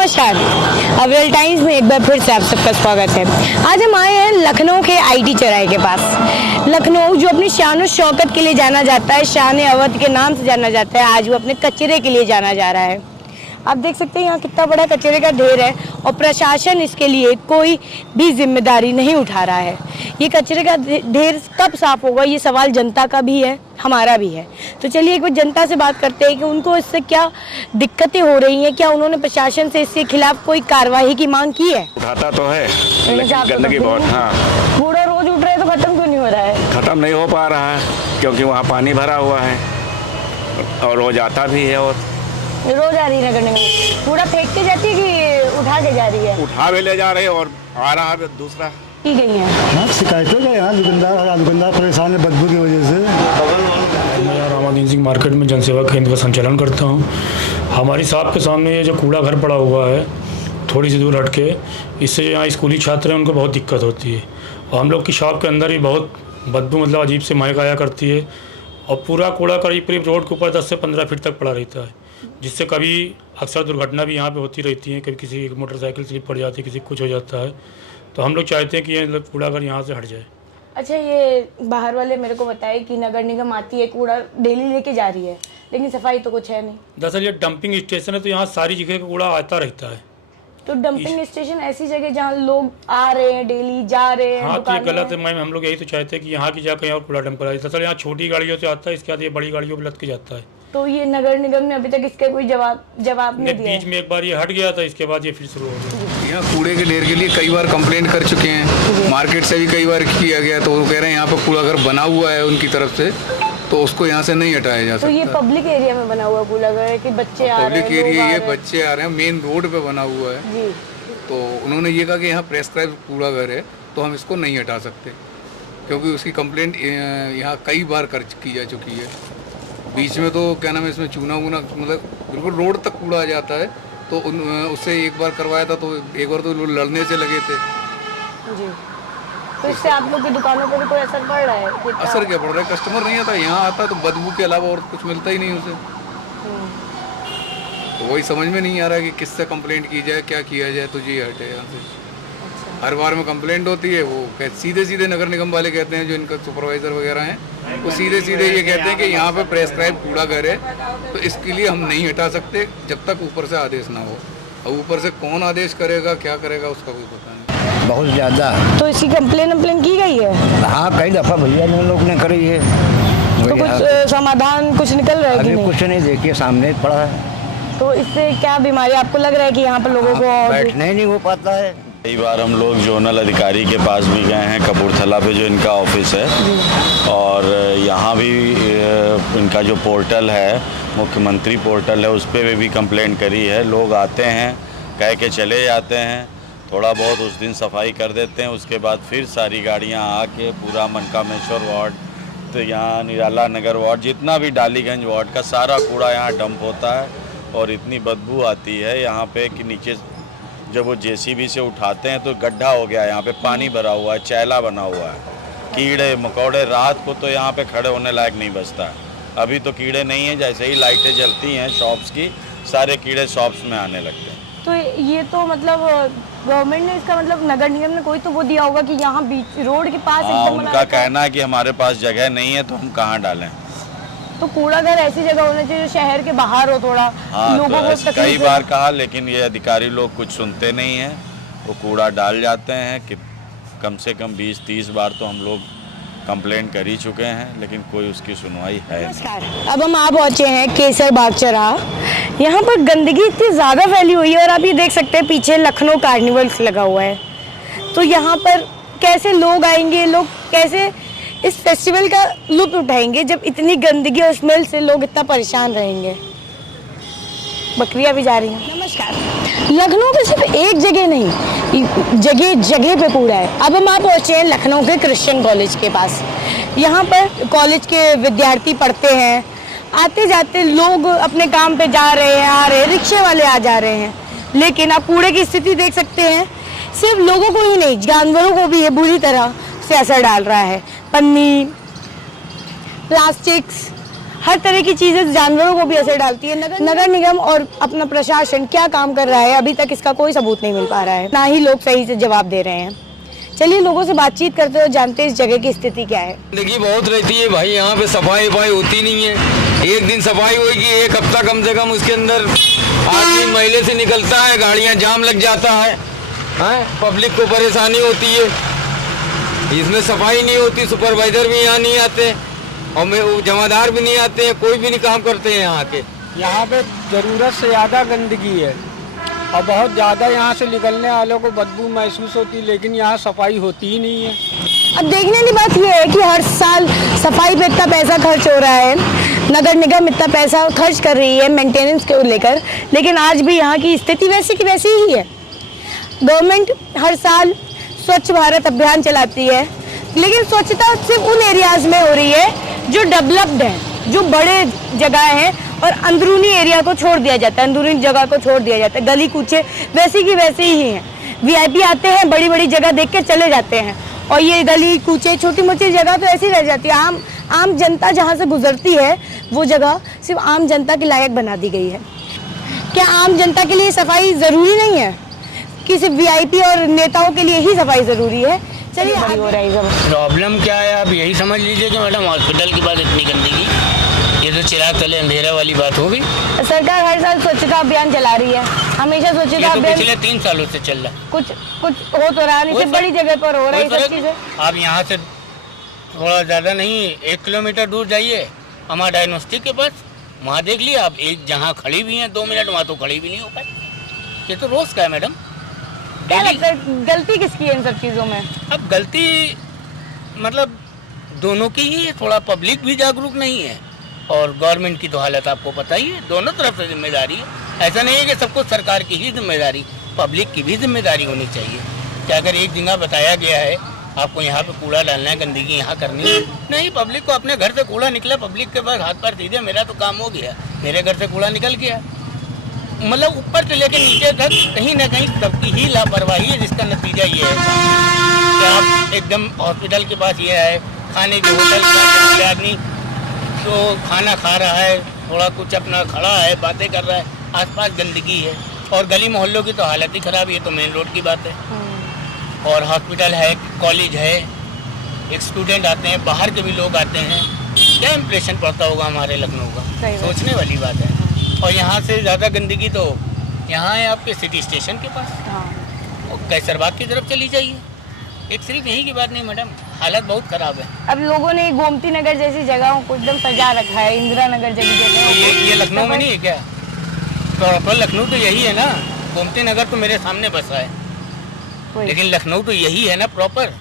नमस्कार, avail times में एक बार फिर से आप सबका स्वागत है। आज हम आए हैं लखनऊ के आईटी चौराहे के पास। लखनऊ जो अपनी शान और शौकत के लिए जाना जाता है, शान अवध के नाम से जाना जाता है, आज वो अपने कचरे के लिए जाना जा रहा है। आप देख सकते हैं यहाँ कितना बड़ा कचरे का ढेर है और प्रशासन इसके लिए कोई भी जिम्मेदारी नहीं उठा रहा है। ये कचरे का ढेर कब साफ होगा, ये सवाल जनता का भी है, हमारा भी है। तो चलिए एक बार जनता से बात करते हैं कि उनको इससे क्या दिक्कतें हो रही हैं, क्या उन्होंने प्रशासन से इसके खिलाफ कोई कार्रवाई की मांग की है। उठाता तो है लेकिन गंदगी बहुत, हाँ कूड़ा रोज उठ रहा है तो खत्म क्यों नहीं हो रहा है? खत्म नहीं हो पा रहा है क्योंकि वहाँ पानी भरा हुआ है और रोज आता भी है और रोज आ रही है नगर निगम। कूड़ा फेंक के जाती है कि उठा के जा रही है? उठा भी ले जा रहे और आ रहा है दूसरा की गई है। शिकायतों का यहाँ दुकानदार परेशान है बदबू की वजह से। मैं यहाँ रामाधीन सिंह मार्केट में जनसेवा केंद्र का संचालन करता हूँ। हमारी शॉप के सामने ये जो कूड़ा घर पड़ा हुआ है, थोड़ी सी दूर हट के, इससे यहाँ स्कूली छात्र हैं उनको बहुत दिक्कत होती है। और हम लोग की शॉप के अंदर ही बहुत बदबू, मतलब अजीब से महक आया करती है और पूरा कूड़ा करीब रोड के ऊपर 10 से 15 फीट तक पड़ा रहता है, जिससे कभी अक्सर दुर्घटना भी यहाँ पे होती रहती है। कभी किसी मोटरसाइकिल स्लिप पड़ जाती है, किसी कुछ हो जाता है। तो हम लोग चाहते हैं कि ये कूड़ा घर यहाँ से हट जाए। अच्छा, ये बाहर वाले मेरे को बताए कि नगर निगम आती है, कूड़ा डेली लेके जा रही है, लेकिन सफाई तो कुछ है नहीं। दरअसल ये डंपिंग स्टेशन है, तो यहाँ सारी जगह का कूड़ा आता रहता है। तो डंपिंग स्टेशन ऐसी जगह जहाँ लोग आ रहे हैं, डेली जा रहे हैं। हाँ, तो ये गलत है मैम। हम लोग यही तो चाहते हैं कि यहाँ की जगह और कूड़ा डंप कराए। दरअसल यहाँ छोटी गाड़ियों से आता है, इसके बाद ये बड़ी गाड़ियों पर लद के जाता है। तो ये नगर निगम ने अभी तक इसका कोई जवाब नहीं दिया। बीच में एक बार ये हट गया था, इसके बाद ये फिर शुरू हो गया। यहाँ कूड़े के ढेर के लिए कई बार कंप्लेंट कर चुके हैं, मार्केट से भी कई बार किया गया, तो वो कह रहे हैं यहाँ पर कूड़ा घर बना हुआ है उनकी तरफ से, तो उसको यहाँ से नहीं हटाया जा सकता। तो ये पब्लिक एरिया में बना हुआ कूड़ा घर है कि बच्चे आ रहे हैं? पब्लिक एरिया, ये बच्चे आ रहे हैं, मेन रोड पे बना हुआ है जी। तो उन्होंने ये कहा कि यहाँ प्रेस्क्राइब कूड़ा घर है तो हम इसको नहीं हटा सकते, क्योंकि उसकी कंप्लेंट यहाँ कई बार की जा चुकी है। बीच में तो क्या नाम है, इसमें चूना वूना, मतलब बिल्कुल रोड तक कूड़ा आ जाता है। तो उससे एक बार करवाया था, तो एक बार तो लोग लड़ने से लगे थे जी। तो इससे आप लोग की दुकानों पर भी कोई असर पड़ रहा है? असर क्या पड़ रहा है, कस्टमर नहीं आता, यहाँ आता तो बदबू के अलावा और कुछ मिलता ही नहीं उसे। तो वही समझ में नहीं आ रहा है कि किससे कंप्लेंट की जाए, क्या किया जाए, तो ये हटे यहाँ से। हर बार में कंप्लेंट होती है, वो सीधे नगर निगम वाले कहते हैं, जो इनका सुपरवाइजर वगैरह हैं, वो सीधे ये कहते हैं कि यहाँ पे प्रेस्क्राइब कूड़ा घर है, तो इसके लिए हम नहीं हटा सकते जब तक ऊपर से आदेश ना हो। और ऊपर से कौन आदेश करेगा, क्या करेगा, उसका कोई पता नहीं। बहुत ज़्यादा। तो इसकी कंप्लेन की गई है? हाँ, कई दफ़ा भैया ने लोग ने करी है। तो कुछ समाधान कुछ निकल रहा है कि नहीं? कुछ नहीं, देखिए सामने पड़ा है। तो इससे क्या बीमारी आपको लग रहा है कि यहाँ पर लोगों को बैठना ही नहीं हो पाता है। कई बार हम लोग जोनल अधिकारी के पास भी गए हैं, कपूरथला पे जो इनका ऑफिस है, और यहाँ भी इनका जो पोर्टल है, मुख्यमंत्री पोर्टल है, उस पर भी कंप्लेंट करी है। लोग आते हैं, कह के चले जाते हैं, थोड़ा बहुत उस दिन सफाई कर देते हैं, उसके बाद फिर सारी गाड़ियाँ आके पूरा मनकामेश्वर वार्ड, तो यहाँ निराला नगर वार्ड, जितना भी डालीगंज वार्ड का सारा कूड़ा यहाँ डंप होता है। और इतनी बदबू आती है यहाँ पे कि नीचे जब वो जेसीबी से उठाते हैं तो गड्ढा हो गया, यहाँ पे पानी भरा हुआ है, चैला बना हुआ है, कीड़े मकोड़े, रात को तो यहाँ पे खड़े होने लायक नहीं बचता है। अभी तो कीड़े नहीं हैं, जैसे ही लाइटें जलती हैं शॉप्स की, सारे कीड़े शॉप्स में आने लगते हैं। तो ये तो मतलब गवर्नमेंट ने इसका मतलब नगर निगम ने कोई तो वो दिया होगा कि यहाँ बीच रोड के पास एकदम उनका कहना है कि हमारे पास जगह नहीं है तो हम कहाँ डालें। तो कूड़ा घर ऐसी जगह होना चाहिए जो शहर के बाहर हो थोड़ा। हाँ, लोगों को कई बार कहा, लेकिन ये अधिकारी लोग कुछ सुनते नहीं हैं, वो कूड़ा डाल जाते हैं। कि कम से कम 20-30 बार तो हम लोग कंप्लेंट कर ही चुके हैं, लेकिन कोई उसकी सुनवाई है नहीं। अब हम आ पहुंचे हैं केसर बाग चौराहा। यहाँ पर गंदगी इतनी ज़्यादा फैली हुई है और आप ये देख सकते हैं पीछे लखनऊ कार्निवल्स लगा हुआ है। तो यहाँ पर कैसे लोग आएंगे, लोग कैसे इस फेस्टिवल का लुत्फ उठाएंगे जब इतनी गंदगी और स्मेल से लोग इतना परेशान रहेंगे। बकरियां भी जा रही हैं। नमस्कार, लखनऊ में सिर्फ एक जगह नहीं, जगह जगह पे कूड़ा है। अब हम आप पहुंचे हैं लखनऊ के क्रिश्चियन कॉलेज के पास। यहाँ पर कॉलेज के विद्यार्थी पढ़ते हैं, आते जाते लोग अपने काम पे जा रहे हैं, आ रहे हैं, रिक्शे वाले आ जा रहे हैं, लेकिन आप कूड़े की स्थिति देख सकते हैं। सिर्फ लोगों को ही नहीं, जानवरों को भी ये बुरी तरह से असर डाल रहा है। पन्नी, प्लास्टिक्स हर तरह की चीजें जानवरों को भी असर डालती है। नगर निगम और अपना प्रशासन क्या काम कर रहा है, अभी तक इसका कोई सबूत नहीं मिल पा रहा है, ना ही लोग सही से जवाब दे रहे हैं। चलिए लोगों से बातचीत करते हुए जानते हैं इस जगह की स्थिति क्या है। गंदगी बहुत रहती है भाई, यहाँ पे सफाई होती नहीं है। एक दिन सफाई होगी, एक हफ्ता कम से कम उसके अंदर आदमी मैले से निकलता है, गाड़ियाँ जाम लग जाता है, पब्लिक को परेशानी होती है। इसमें सफाई नहीं होती, सुपरवाइजर भी यहाँ नहीं आते और जमादार भी नहीं आते हैं, कोई भी नहीं काम करते हैं यहाँ के। यहाँ पे ज़रूरत से ज़्यादा गंदगी है और बहुत ज़्यादा यहाँ से निकलने वालों को बदबू महसूस होती है, लेकिन यहाँ सफाई होती ही नहीं है। अब देखने की बात यह है कि हर साल सफाई पे इतना पैसा खर्च हो रहा है, नगर निगम इतना पैसा खर्च कर रही है मेंटेनेंस को लेकर, लेकिन आज भी यहाँ की स्थिति वैसी की वैसी ही है। गवर्नमेंट हर साल स्वच्छ भारत अभियान चलाती है, लेकिन स्वच्छता सिर्फ उन एरियाज में हो रही है जो डेवलप्ड हैं, जो बड़े जगह हैं, और अंदरूनी एरिया को छोड़ दिया जाता है, अंदरूनी जगह को छोड़ दिया जाता है। गली कूचे वैसे की वैसे ही हैं। वीआईपी आते हैं, बड़ी बड़ी जगह देख के चले जाते हैं, और ये गली कूचे छोटी मोटी जगह तो ऐसी रह जाती है। आम जनता जहाँ से गुजरती है वो जगह सिर्फ आम जनता के लायक बना दी गई है। क्या आम जनता के लिए सफाई ज़रूरी नहीं है कि सिर्फ वीआईपी और नेताओं के लिए ही सफाई ज़रूरी है? चलिए आगे हो रहा है सब। प्रॉब्लम क्या है आप यही समझ लीजिए कि मैडम हॉस्पिटल के बाद इतनी गंदगी, ये तो चिराग तले अंधेरा वाली बात हो गई। सरकार हर साल स्वच्छता अभियान चला रही है, हमेशा स्वच्छता तो अभियान पिछले 3 सालों से चल रहा है। कुछ हो तो रहा है, सिर्फ बड़ी जगह पर हो रहा है सब चीजें। आप यहाँ से थोड़ा ज़्यादा नहीं 1 किलोमीटर दूर जाइए हमारा डायग्नोस्टिक के पास, वहाँ देख लिए आप, एक जहाँ खड़ी भी हैं 2 मिनट वहाँ तो खड़ी भी नहीं हो पाई। ये तो रोज़ का है मैडम। क्या लगता है गलती किसकी है इन सब चीज़ों में? अब गलती मतलब दोनों की ही है, थोड़ा पब्लिक भी जागरूक नहीं है और गवर्नमेंट की तो हालत आपको पता ही है। दोनों तरफ से जिम्मेदारी है, ऐसा नहीं है कि सब कुछ सरकार की ही जिम्मेदारी, पब्लिक की भी जिम्मेदारी होनी चाहिए। कि अगर एक जगह बताया गया है आपको यहाँ पे कूड़ा डालना है, गंदगी यहाँ करनी है, नहीं, पब्लिक को अपने घर से कूड़ा निकला, पब्लिक के पास हाथ पैर सीधे, मेरा तो काम हो गया, मेरे घर से कूड़ा निकल गया। मतलब ऊपर से लेकर नीचे तक कहीं ना कहीं सबकी ही लापरवाही है, जिसका नतीजा ये है कि आप एकदम हॉस्पिटल के पास ये है, खाने के होटल का आदमी तो खाना खा रहा है, थोड़ा कुछ अपना खड़ा है, बातें कर रहा है, आसपास गंदगी है और गली मोहल्लों की तो हालत ही ख़राब है। ये तो मेन रोड की बात है और हॉस्पिटल है, कॉलेज है, एक स्टूडेंट आते हैं, बाहर के भी लोग आते हैं, क्या इम्प्रेशन पड़ता होगा हमारे लखनऊ का, सोचने वाली बात है। और यहाँ से ज़्यादा गंदगी तो यहाँ है आपके सिटी स्टेशन के पास और कैसरबाग की तरफ चली जाइए। एक सिर्फ यही की बात नहीं मैडम, हालत बहुत ख़राब है। अब लोगों ने गोमती नगर जैसी जगहों को एकदम सजा रखा है, इंदिरा नगर जगह तो ये लखनऊ में नहीं है क्या? प्रॉपर लखनऊ तो यही है ना, गोमती नगर तो मेरे सामने बसा है, लेकिन लखनऊ तो यही है ना प्रॉपर।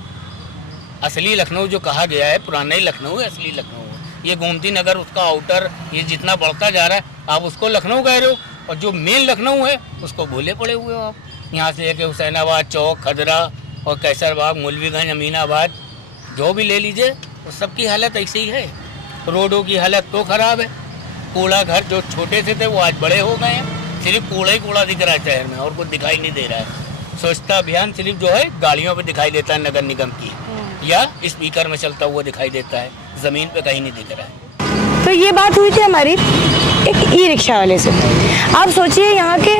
असली लखनऊ जो कहा गया है, पुराना ही लखनऊ है, असली लखनऊ है। ये गोमती नगर उसका आउटर ये जितना बढ़ता जा रहा है, आप उसको लखनऊ कह रहे हो और जो मेन लखनऊ है उसको भूले पड़े हुए हो आप। यहाँ से लेके हुसैनाबाद चौक, खदरा और कैसरबाग, मौलवीगंज, अमीनाबाद, जो भी ले लीजिए वो सबकी हालत ऐसी ही है। रोडों की हालत तो ख़राब है, कूड़ा घर जो छोटे से थे वो आज बड़े हो गए हैं, सिर्फ कूड़ा ही कूड़ा दिख रहा है शहर में और कुछ दिखाई नहीं दे रहा है। स्वच्छता अभियान सिर्फ जो है गाड़ियों पे दिखाई देता है, नगर निगम की, या स्पीकर में चलता हुआ दिखाई देता है, ज़मीन पे कहीं नहीं दिख रहा है। तो ये बात हुई थी हमारी एक ई रिक्शा वाले से। आप सोचिए यहाँ के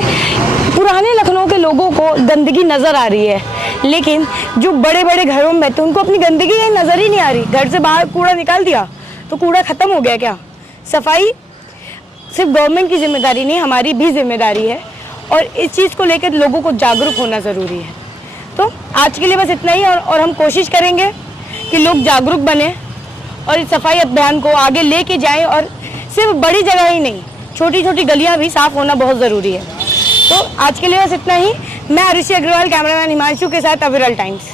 पुराने लखनऊ के लोगों को गंदगी नज़र आ रही है, लेकिन जो बड़े बड़े घरों में बैठे उनको अपनी गंदगी नज़र ही नहीं आ रही। घर से बाहर कूड़ा निकाल दिया तो कूड़ा ख़त्म हो गया क्या? सफाई सिर्फ गवर्नमेंट की जिम्मेदारी नहीं, हमारी भी जिम्मेदारी है और इस चीज़ को लेकर लोगों को जागरूक होना ज़रूरी है। तो आज के लिए बस इतना ही और हम कोशिश करेंगे कि लोग जागरूक बने और इस सफाई अभियान को आगे लेके जाएं और सिर्फ बड़ी जगह ही नहीं, छोटी छोटी गलियां भी साफ होना बहुत ज़रूरी है। तो आज के लिए बस इतना ही। मैं आरुषि अग्रवाल, कैमरामैन हिमांशु के साथ अविरल टाइम्स।